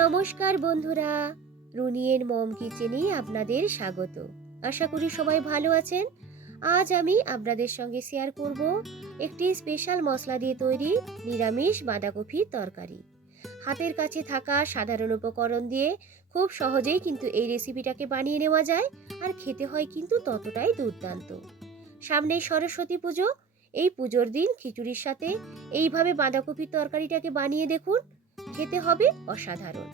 নমস্কার বন্ধুরা, রুনিয়ের মম কিচেনে আপনাদের স্বাগত। আশা করি সবাই ভালো আছেন। আজ আমি আপনাদের সঙ্গে শেয়ার করব একটি স্পেশাল মশলা দিয়ে তৈরি নিরামিষ বাঁধাকপির তরকারি। হাতের কাছে থাকা সাধারণ উপকরণ দিয়ে খুব সহজেই কিন্তু এই রেসিপিটাকে বানিয়ে নেওয়া যায়, আর খেতে হয় কিন্তু ততটাই দুর্দান্ত। সামনেই সরস্বতী পুজো, এই পুজোর দিন খিচুড়ির সাথে এইভাবে বাঁধাকপির তরকারিটাকে বানিয়ে দেখুন, খেতে হবে অসাধারণ।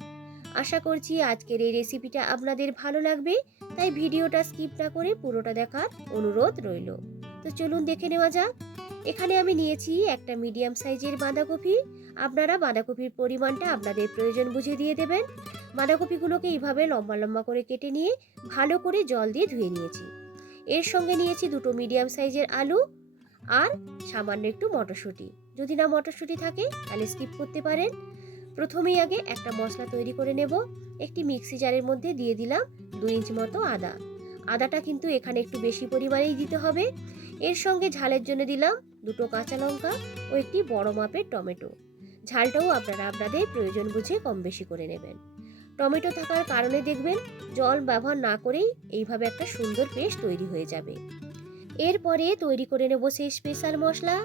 আশা করছি আজকের এই রেসিপিটা আপনাদের ভালো লাগবে, তাই ভিডিওটা স্কিপ না করে পুরোটা দেখার অনুরোধ রইল। তো চলুন দেখে নেওয়া যাক। এখানে আমি নিয়েছি একটা মিডিয়াম সাইজের বাঁধাকপি। আপনারা বাঁধাকপির পরিমাণটা আপনাদের প্রয়োজন বুঝে দিয়ে দেবেন। বাঁধাকপিগুলোকে এইভাবে লম্বা লম্বা করে কেটে নিয়ে ভালো করে জল দিয়ে ধুয়ে নিয়েছি। এর সঙ্গে নিয়েছি দুটো মিডিয়াম সাইজের আলু আর সামান্য একটু মটরশুঁটি। যদি না মটরশুঁটি থাকে তাহলে স্কিপ করতে পারেন। প্রথমেই আগে একটা মশলা তৈরি করে নেব। একটি মিক্সি জারের মধ্যে দিয়ে দিলাম 2 ইঞ্চি মতো আদা। আদাটা কিন্তু এখানে একটু বেশি পরিমাণেই দিতে হবে। এর সঙ্গে ঝালের জন্য দিলাম দুটো কাঁচা লঙ্কা ও একটি বড় মাপের টমেটো। ঝালটাও আপনারা আপনাদের প্রয়োজন বুঝে কম বেশি করে নেবেন। টমেটো থাকার কারণে দেখবেন জল ব্যবহার না করেই এইভাবে একটা সুন্দর পেস্ট তৈরি হয়ে যাবে। এরপরে তৈরি করে নেব সেই স্পেশাল মশলা।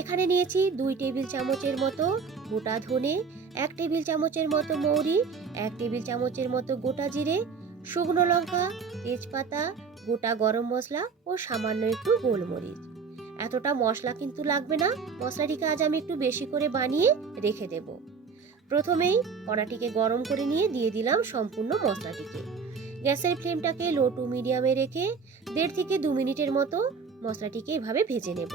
এখানে নিয়েছি 2 টেবিল চামচের মতো গোটা ধনে, 1 টেবিল চামচের মতো মৌরি, 1 টেবিল চামচের মতো গোটা জিরে, শুকনো লঙ্কা, তেজপাতা, গোটা গরম মশলা ও সামান্য একটু গোলমরিচ। এতটা মশলা কিন্তু লাগবে না, মশলাটিকে আজ আমি একটু বেশি করে বানিয়ে রেখে দেব। প্রথমেই কড়াটিকে গরম করে নিয়ে দিয়ে দিলাম সম্পূর্ণ মশলাটিকে। গ্যাসের ফ্লেমটাকে লো টু মিডিয়ামে রেখে 1.5 থেকে 2 মিনিটের মতো মশলাটিকে এভাবে ভেজে নেব।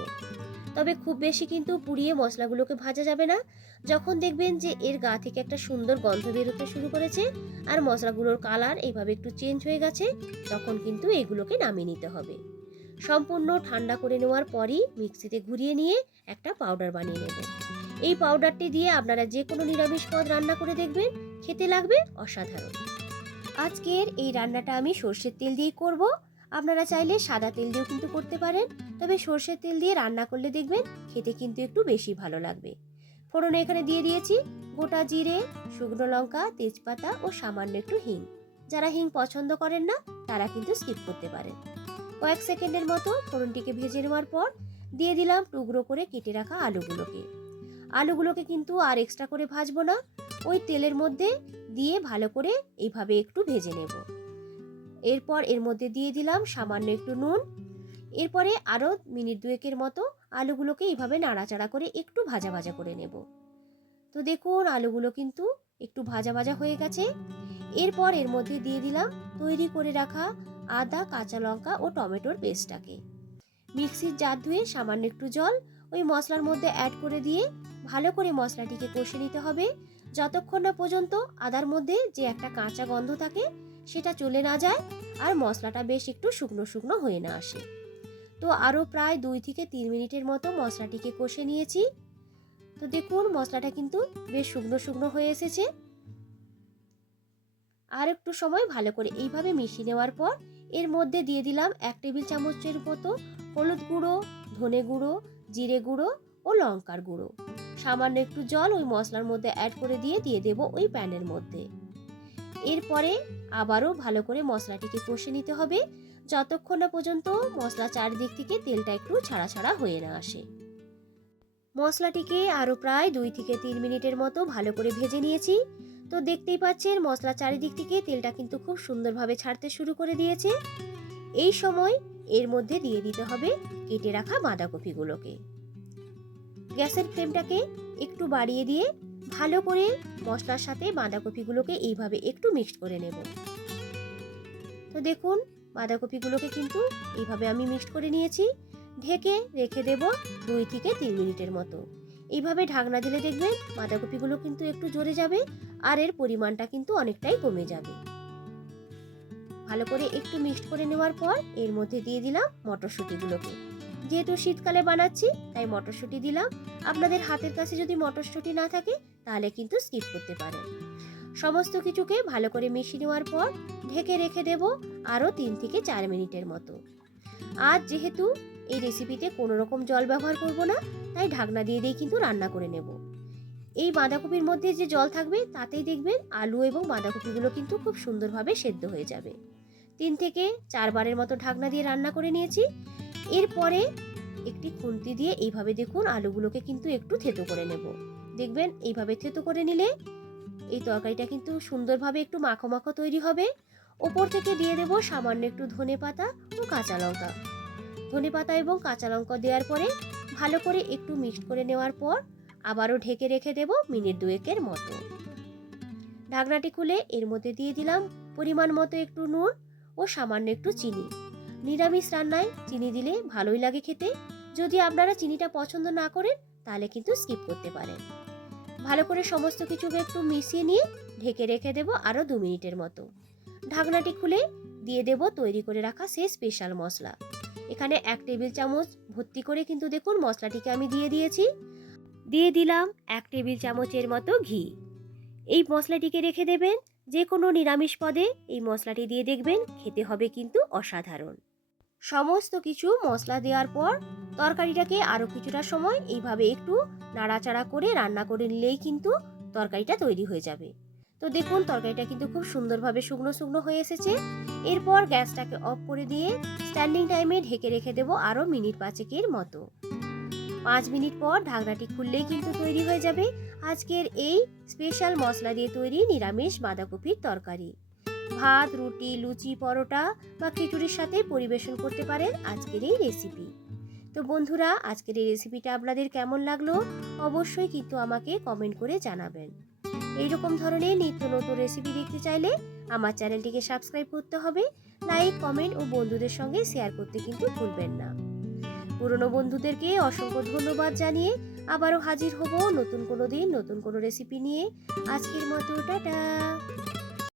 তবে খুব বেশি কিন্তু পুড়িয়ে মশলাগুলোকে ভাজা যাবে না। যখন দেখবেন যে এর গা থেকে একটা সুন্দর গন্ধ বেরোতে শুরু করেছে আর মশলাগুলোর কালার এইভাবে একটু চেঞ্জ হয়ে গেছে, তখন কিন্তু এগুলোকে নামিয়ে নিতে হবে। সম্পূর্ণ ঠান্ডা করে নেওয়ার পরই মিক্সিতে ঘুরিয়ে নিয়ে একটা পাউডার বানিয়ে নেব। এই পাউডারটি দিয়ে আপনারা যে কোনো নিরামিষ পদ রান্না করে দেখবেন, খেতে লাগবে অসাধারণ। আজকের এই রান্নাটা আমি সর্ষের তেল দিয়েই করব। আপনারা চাইলে সাদা তেল দিয়েও কিন্তু করতে পারেন, তবে সর্ষের তেল দিয়ে রান্না করলে দেখবেন খেতে কিন্তু একটু বেশি ভালো লাগবে। ফোড়নে এখানে দিয়ে দিয়েছি গোটা জিরে, শুকনো লঙ্কা, তেজপাতা ও সামান্য একটু হিং। যারা হিং পছন্দ করেন না তারা কিন্তু স্কিপ করতে পারেন। কয়েক সেকেন্ডের মতো ফোড়নটিকে ভেজে নেওয়ার পর দিয়ে দিলাম টুকরো করে কেটে রাখা আলুগুলোকে। আলুগুলোকে কিন্তু আর এক্সট্রা করে ভাজবো না, ওই তেলের মধ্যে দিয়ে ভালো করে এইভাবে একটু ভেজে নেব। এরপর এর মধ্যে দিয়ে দিলাম সামান্য একটু নুন। এরপরে আরও মিনিট 2 মতো আলুগুলোকে এইভাবে নাড়াচাড়া করে একটু ভাজা ভাজা করে নেব। তো দেখুন আলুগুলো কিন্তু একটু ভাজা ভাজা হয়ে গেছে। এরপর এর মধ্যে দিয়ে দিলাম তৈরি করে রাখা আদা, কাঁচা লঙ্কা ও টমেটোর পেস্টটাকে। মিক্সির জার ধুয়ে সামান্য একটু জল ওই মশলার মধ্যে অ্যাড করে দিয়ে ভালো করে মশলাটিকে কষে নিতে হবে, যতক্ষণ না পর্যন্ত আদার মধ্যে যে একটা কাঁচা গন্ধ থাকে সেটা চলে না যায় আর মশলাটা বেশ একটু শুকনো শুকনো হয়ে না আসে। তো আরও প্রায় 2 থেকে 3 মিনিটের মতো মশলাটিকে কষে নিয়েছি। তো দেখুন মশলাটা কিন্তু বেশ শুকনো শুকনো হয়ে এসেছে। আর একটু সময় ভালো করে এইভাবে মিশিয়ে নেওয়ার পর এর মধ্যে দিয়ে দিলাম 1 টেবিল চামচের মতো হলুদ গুঁড়ো, ধনে গুঁড়ো, জিরে গুঁড়ো ও লঙ্কার গুঁড়ো। সামান্য একটু জল ওই মশলার মধ্যে অ্যাড করে দিয়ে দেব ওই প্যানের মধ্যে। এরপরে আবারও ভালো করে মশলাটিকে কষে নিতে হবে, যতক্ষণ না পর্যন্ত মশলা চারদিক থেকে তেলটা একটু ছাড়া ছাড়া হয়ে না আসে। মশলাটিকে আরও প্রায় 2 থেকে 3 মিনিটের মতো ভালো করে ভেজে নিয়েছি। তো দেখতেই পাচ্ছেন মশলা চারিদিক থেকে তেলটা কিন্তু খুব সুন্দরভাবে ছাড়তে শুরু করে দিয়েছে। এই সময় এর মধ্যে দিয়ে দিতে হবে কেটে রাখা বাঁধাকপিগুলোকে। গ্যাসের ফ্লেমটাকে একটু বাড়িয়ে দিয়ে ভালো করে মশলার সাথে বাঁধাকপিগুলোকে এইভাবে একটু মিক্সড করে নেব। তো দেখুন বাঁধাকপিগুলোকে কিন্তু এইভাবে আমি মিক্সড করে নিয়েছি। ঢেকে রেখে দেব 2 থেকে 3 মিনিটের মতো। এইভাবে ঢাকনা দিলে দেখবেন বাঁধাকপিগুলো কিন্তু একটু জ্বরে যাবে আর এর পরিমাণটা কিন্তু অনেকটাই কমে যাবে। ভালো করে একটু মিক্সড করে নেওয়ার পর এর মধ্যে দিয়ে দিলাম মটরশুঁটিগুলোকে। যেহেতু শীতকালে বানাচ্ছি তাই মটরশুঁটি দিলাম। আপনাদের হাতের কাছে যদি মটরশুঁটি না থাকে তাহলে কিন্তু স্কিপ করতে পারেন। সমস্ত কিছুকে ভালো করে মিশিয়ে নেওয়ার পর ঢেকে রেখে দেব আরও 3 থেকে 4 মিনিটের মতো। আজ যেহেতু এই রেসিপিতে কোনো রকম জল ব্যবহার করব না, তাই ঢাকনা দিয়ে কিন্তু রান্না করে নেব। এই বাঁধাকপির মধ্যে যে জল থাকবে তাতেই দেখবেন আলু এবং বাঁধাকপিগুলো কিন্তু খুব সুন্দরভাবে সেদ্ধ হয়ে যাবে। 3 থেকে 4 বারের মতো ঢাকনা দিয়ে রান্না করে নিয়েছি। এরপরে একটি খুন্তি দিয়ে এইভাবে দেখুন আলুগুলোকে কিন্তু একটু থেতো করে নেব। দেখবেন এইভাবে থেতো করে নিলে এই তরকারিটা কিন্তু সুন্দরভাবে একটু মাখো মাখো তৈরি হবে। ওপর থেকে দিয়ে দেব সামান্য একটু ধনেপাতা ও কাঁচা লঙ্কা। ধনেপাতা এবং কাঁচা লঙ্কা দেওয়ার পরে ভালো করে একটু মিক্সড করে নেওয়ার পর আবারও ঢেকে রেখে দেব মিনিট 2 মতো। ঢাকনাটি খুলে এর মধ্যে দিয়ে দিলাম পরিমাণ মতো একটু নুন ও সামান্য একটু চিনি। নিরামিষ রান্নায় চিনি দিলে ভালোই লাগে খেতে। যদি আপনারা চিনিটা পছন্দ না করেন তাহলে কিন্তু স্কিপ করতে পারেন। ভালো করে সমস্ত কিছুকে একটু মিশিয়ে নিয়ে ঢেকে রেখে দেব আরও 2 মিনিটের মতো। ঢাকনাটি খুলে দিয়ে দেব তৈরি করে রাখা সেই স্পেশাল মশলা। এখানে 1 টেবিল চামচ ভর্তি করে কিন্তু দেখুন মশলাটিকে আমি দিয়ে দিয়েছি। দিয়ে দিলাম 1 টেবিল চামচের মতো ঘি। এই মশলাটিকে রেখে দেবেন। যে কোনো নিরামিষ পদে এই মশলাটি দিয়ে দেখবেন খেতে হবে কিন্তু অসাধারণ। সমস্ত কিছু মশলা দেওয়ার পর তরকারিটাকে আরও কিছুটা সময় এইভাবে একটু নাড়াচাড়া করে রান্না করে নিলেই কিন্তু তরকারিটা তৈরি হয়ে যাবে। তো দেখুন তরকারিটা কিন্তু খুব সুন্দরভাবে শুকনো শুকনো হয়ে এসেছে। এরপর গ্যাসটাকে অফ করে দিয়ে স্ট্যান্ডিং টাইমে ঢেকে রেখে দেবো আরও মিনিট 5 মতো। 5 মিনিট পর ঢাকনাটি খুললেই কিন্তু তৈরি হয়ে যাবে আজকের এই স্পেশাল মশলা দিয়ে তৈরি নিরামিষ বাঁধাকপির তরকারি। ভাত, রুটি, লুচি, পরোটা বা খিচুড়ির সাথে পরিবেশন করতে পারেন আজকের এই রেসিপি। তো বন্ধুরা, আজকের এই রেসিপিটা আপনাদের কেমন লাগলো অবশ্যই কিন্তু আমাকে কমেন্ট করে জানাবেন। এইরকম ধরনের নিত্য নতুন রেসিপি দেখতে চাইলে আমার চ্যানেলটিকে সাবস্ক্রাইব করতে হবে। লাইক, কমেন্ট ও বন্ধুদের সঙ্গে শেয়ার করতে কিন্তু ভুলবেন না। পুরনো বন্ধুদেরকে অসংখ্য ধন্যবাদ জানিয়ে আবারও হাজির হব নতুন কোনো দিন নতুন কোনো রেসিপি নিয়ে। আজকের মতো টাটা।